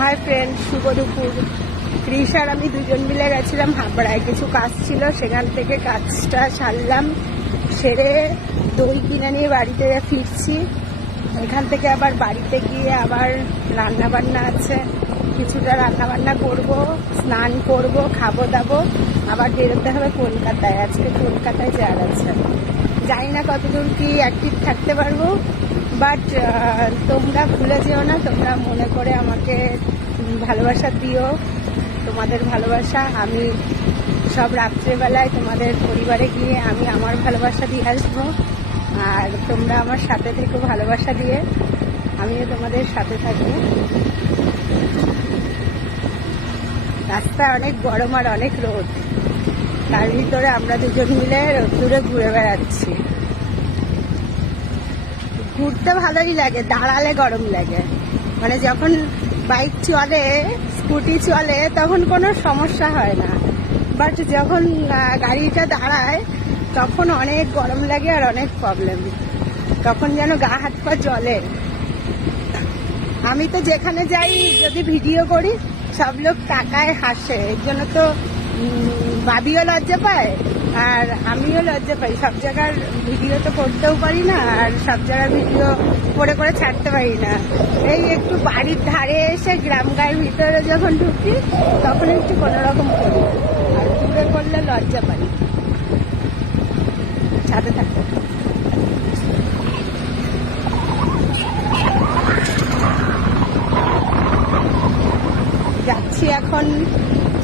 Hi friend, শুভ দুপুর। Chris আর আমি দুজন মিলে গেছিলাম হাবড়ায়, কিছু কাজ ছিল, সেখান থেকে কাজটা সারলাম, সেরে দই কিনে নিয়ে বাড়িতে ফিরছি। এখান থেকে আবার বাড়িতে গিয়ে আবার রান্না বান্না আছে, কিছুটা রান্না বান্না করবো, স্নান করব, খাবো দাবো, আবার বেরোতে হবে কলকাতায়। আজকে কলকাতায় যাওয়ার আছে, জানি না কতদূর কি অ্যাক্টিভ থাকতে পারবো, বাট তোমরা ভুলে যেও না, তোমরা মনে করে আমাকে ভালোবাসা দিও। তোমাদের ভালোবাসা আমি সব রাত্রেবেলায় তোমাদের পরিবারে গিয়ে আমি আমার ভালোবাসা দিয়ে আসবো, আর তোমরা আমার সাথে থেকো ভালোবাসা দিয়ে, আমিও তোমাদের সাথে থাকবো। রাস্তায় অনেক গরম আর অনেক রোদ, তার ভিতরে আমরা দুজন মিলে রোদ্দুরে ঘুরে বেড়াচ্ছি। ঘুরতে ভালোই লাগে, দাঁড়ালে গরম লাগে। মানে যখন বাইক চলে, স্কুটি চলে, তখন কোনো সমস্যা হয় না, বাট যখন গাড়িটা দাঁড়ায় তখন অনেক গরম লাগে আর অনেক প্রবলেম, তখন যেন গা হাত পা জ্বলে। আমি তো যেখানে যাই যদি ভিডিও করি সব লোক তাকায়, হাসে, এর জন্য তো বাবিও লজ্জা পায় আর আমিও লজ্জা পাই। সব জায়গার ভিডিও তো করতেও পারি না, আর সব জায়গার ভিডিও করে করে ছাড়তে পারি না। এই একটু বাড়ির ধারে এসে গ্রাম গায়ের ভিতরে যখন ঢুকি তখন একটু কোনোরকম করি, আর দূরে করলে লজ্জা পাই। সাথে থাকতে যাচ্ছি এখন।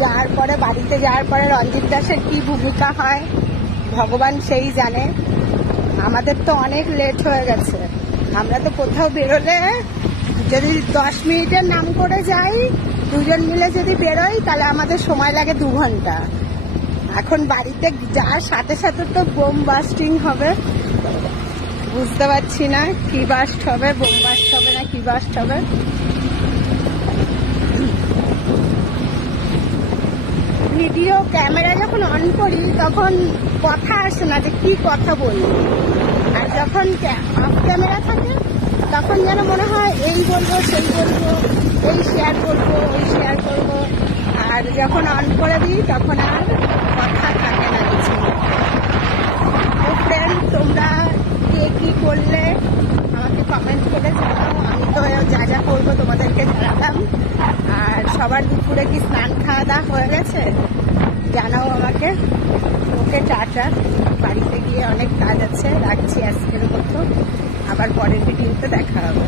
যাওয়ার পরে, বাড়িতে যাওয়ার পরে রঞ্জিত দাসের কি ভূমিকা হয় ভগবান সেই জানে। আমাদের তো অনেক লেট হয়ে গেছে, আমরা তো কোথাও বেরোলে যদি 10 মিনিটের নাম করে যাই, দুজন মিলে যদি বেরোই তাহলে আমাদের সময় লাগে 2 ঘন্টা। এখন বাড়িতে যাওয়ার সাথে সাথে তো বোম বাস্টিং হবে, বুঝতে পারছি না কি বাস্ট হবে, বোম বাস্ট হবে না কি বাস্ট হবে। ভিডিও ক্যামেরা যখন অন করি তখন কথা আসে না যে কি কথা বলবো, আর যখন অফ ক্যামেরা থাকে তখন যেন মনে হয় এই বলবো সেই বলবো, এই শেয়ার করবো ওই শেয়ার করবো, আর যখন অন করে দিই তখন আর কথা থাকে না কিছু। তো ফ্রেন্ড, তোমরা কে কী করলে আমাকে কমেন্ট করে জানাও। আমি তো যা যা করবো তোমাদেরকে জানালাম। আর সবার দুপুরে কি স্নান খাওয়া দাওয়া হয়ে গেছে জানাও আমাকে। ওকে, টাটা, বাড়িতে গিয়ে অনেক কাজ আছে, রাখছি আজকের মতো, আবার পরের ভিডিওতে দেখা হবে।